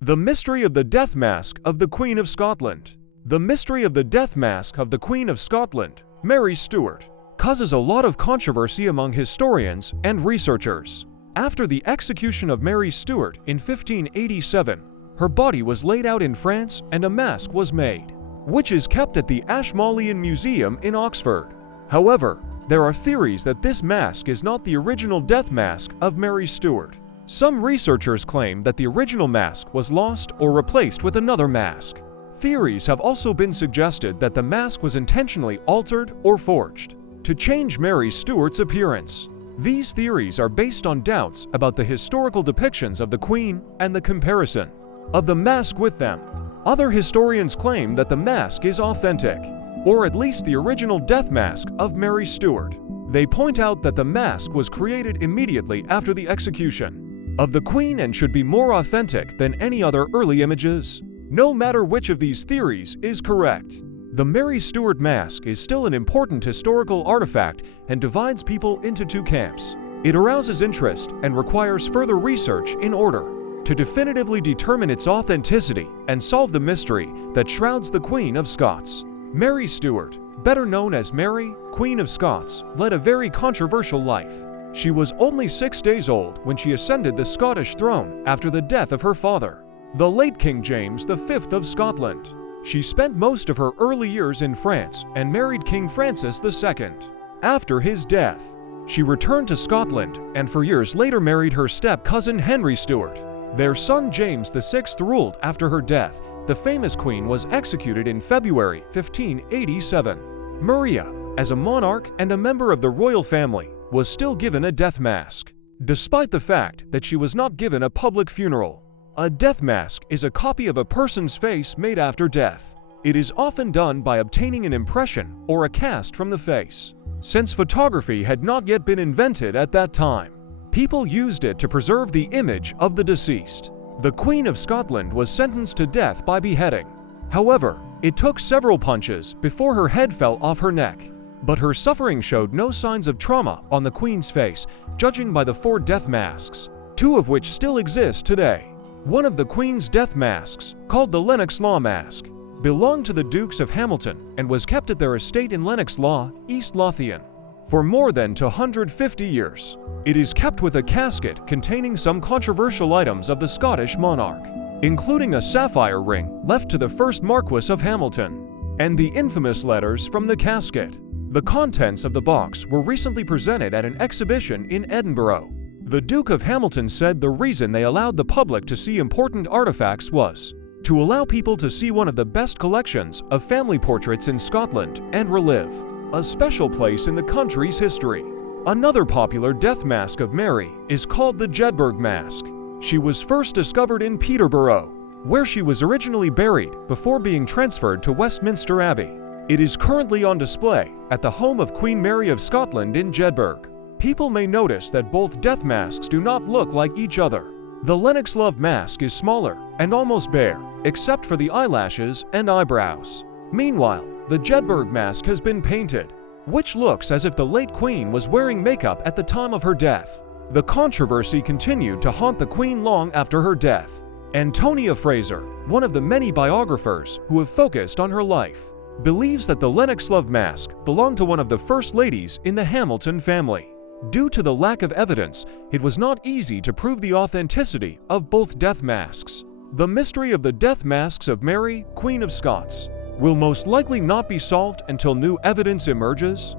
The mystery of the death mask of the Queen of Scotland. The mystery of the death mask of the Queen of Scotland, Mary Stuart, causes a lot of controversy among historians and researchers. After the execution of Mary Stuart in 1587, her body was laid out in France and a mask was made, which is kept at the Ashmolean Museum in Oxford. However, there are theories that this mask is not the original death mask of Mary Stuart. Some researchers claim that the original mask was lost or replaced with another mask. Theories have also been suggested that the mask was intentionally altered or forged to change Mary Stuart's appearance. These theories are based on doubts about the historical depictions of the Queen and the comparison of the mask with them. Other historians claim that the mask is authentic, or at least the original death mask of Mary Stuart. They point out that the mask was created immediately after the execution of the Queen and should be more authentic than any other early images. No matter which of these theories is correct, the Mary Stuart mask is still an important historical artifact and divides people into two camps. It arouses interest and requires further research in order to definitively determine its authenticity and solve the mystery that shrouds the Queen of Scots. Mary Stuart, better known as Mary, Queen of Scots, led a very controversial life. She was only 6 days old when she ascended the Scottish throne after the death of her father, the late King James V of Scotland. She spent most of her early years in France and married King Francis II. After his death, she returned to Scotland and for years later married her step-cousin Henry Stuart. Their son James VI ruled after her death. The famous queen was executed in February 1587. Maria, as a monarch and a member of the royal family, was still given a death mask, despite the fact that she was not given a public funeral. A death mask is a copy of a person's face made after death. It is often done by obtaining an impression or a cast from the face. Since photography had not yet been invented at that time, people used it to preserve the image of the deceased. The Queen of Scotland was sentenced to death by beheading. However, it took several punches before her head fell off her neck. But her suffering showed no signs of trauma on the Queen's face, judging by the 4 death masks, 2 of which still exist today. One of the Queen's death masks, called the Lennox Law mask, belonged to the Dukes of Hamilton and was kept at their estate in Lennox Law, East Lothian, for more than 250 years. It is kept with a casket containing some controversial items of the Scottish monarch, including a sapphire ring left to the first Marquess of Hamilton, and the infamous letters from the casket. The contents of the box were recently presented at an exhibition in Edinburgh. The Duke of Hamilton said the reason they allowed the public to see important artifacts was to allow people to see one of the best collections of family portraits in Scotland and relive a special place in the country's history. Another popular death mask of Mary is called the Jedburgh mask. She was first discovered in Peterborough, where she was originally buried before being transferred to Westminster Abbey. It is currently on display at the home of Queen Mary of Scotland in Jedburgh. People may notice that both death masks do not look like each other. The Lennox Love mask is smaller and almost bare, except for the eyelashes and eyebrows. Meanwhile, the Jedburgh mask has been painted, which looks as if the late Queen was wearing makeup at the time of her death. The controversy continued to haunt the Queen long after her death. Antonia Fraser, one of the many biographers who have focused on her life, believes that the Lennox Love mask belonged to one of the first ladies in the Hamilton family. Due to the lack of evidence, it was not easy to prove the authenticity of both death masks. The mystery of the death masks of Mary, Queen of Scots, will most likely not be solved until new evidence emerges.